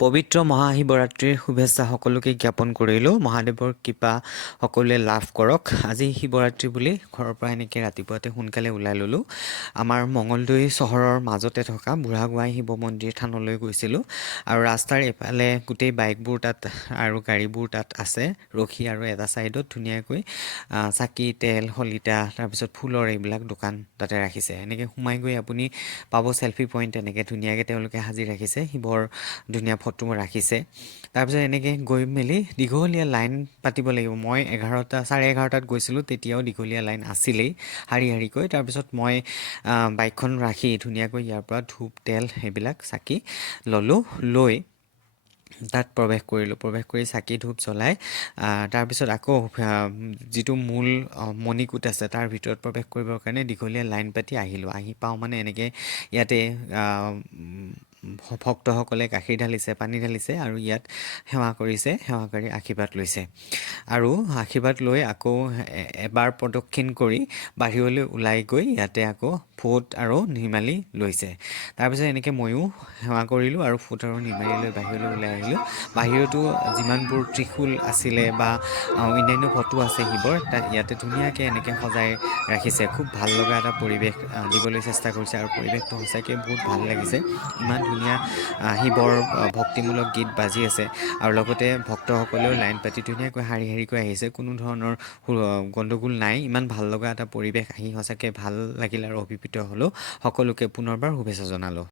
পবিত্ৰ মহাশিৱৰাত্ৰিৰ শুভেচ্ছা সকলোকে জ্ঞাপন কৰিলোঁ। মহাদেৱৰ কৃপা সকলোৱে লাভ কৰক। আজি শিৱৰাত্ৰি বুলি ঘৰৰ পৰা এনেকৈ ৰাতিপুৱাতে সোনকালে ওলাই ল'লোঁ। আমাৰ মঙলদৈ চহৰৰ মাজতে থকা বুঢ়াগোহাঁই শিৱ মন্দিৰ থানলৈ গৈছিলোঁ আৰু ৰাস্তাৰ এফালে গোটেই বাইকবোৰ তাত আৰু গাড়ীবোৰ তাত আছে ৰখি, আৰু এটা ছাইডত ধুনীয়াকৈ চাকি, তেল, শলিতা, তাৰপিছত ফুলৰ এইবিলাক দোকান তাতে ৰাখিছে। এনেকৈ সোমাই গৈ আপুনি পাব চেল্ফি পইণ্ট, এনেকৈ ধুনীয়াকৈ তেওঁলোকে সাজি ৰাখিছে, শিৱৰ ধুনীয়া ফটো ৰাখিছে। তাৰপিছত এনেকৈ গৈ মেলি দীঘলীয়া লাইন পাতিব লাগিব। মই 11:30 গৈছিলোঁ, তেতিয়াও দীঘলীয়া লাইন আছিলেই শাৰী শাৰীকৈ। তাৰপিছত মই বাইকখন ৰাখি ধুনীয়াকৈ ইয়াৰ পৰা ধূপ, তেল সেইবিলাক চাকি ল'লোঁ, লৈ তাত প্ৰৱেশ কৰিলোঁ। প্ৰৱেশ কৰি চাকি ধূপ জ্বলাই তাৰপিছত আকৌ যিটো মূল মণিকূট আছে তাৰ ভিতৰত প্ৰৱেশ কৰিবৰ কাৰণে দীঘলীয়া লাইন পাতি আহিলোঁ। আহি পাওঁ মানে এনেকৈ ইয়াতে ভক্তসকলে গাখীৰ ঢালিছে, পানী ঢালিছে আৰু ইয়াত সেৱা কৰিছে, সেৱা কৰি আশীৰ্বাদ লৈছে। আৰু আশীৰ্বাদ লৈ আকৌ এবাৰ প্ৰদক্ষিণ কৰি বাহিৰলৈ ওলাই গৈ ইয়াতে আকৌ ফুট আৰু নিৰ্মালি লৈছে। তাৰপিছত এনেকৈ ময়ো সেৱা কৰিলোঁ আৰু ফুট আৰু নিৰ্মালি লৈ বাহিৰলৈ ওলাই আহিলোঁ। বাহিৰতো যিমানবোৰ ত্ৰিশূল আছিলে বা অন্যান্য ফটো আছে শিৱৰ, তাত ইয়াতে ধুনীয়াকৈ এনেকৈ সজাই ৰাখিছে। খুব ভাল লগা এটা পৰিৱেশ দিবলৈ চেষ্টা কৰিছে আৰু পৰিৱেশটো সঁচাকৈ বহুত ভাল লাগিছে। ইমান ধুনীয়া শিৱৰ ভক্তিমূলক গীত বাজি আছে আৰু লগতে ভক্তসকলেও লাইন পাতি ধুনীয়াকৈ শাৰী শাৰীকৈ আহিছে। কোনো ধৰণৰ গণ্ডগোল নাই। ইমান ভাল লগা এটা পৰিৱেশ আহি সঁচাকৈ ভাল লাগিল আৰু অভিভূত হ'লোঁ। সকলোকে পুনৰবাৰ শুভেচ্ছা জনালোঁ।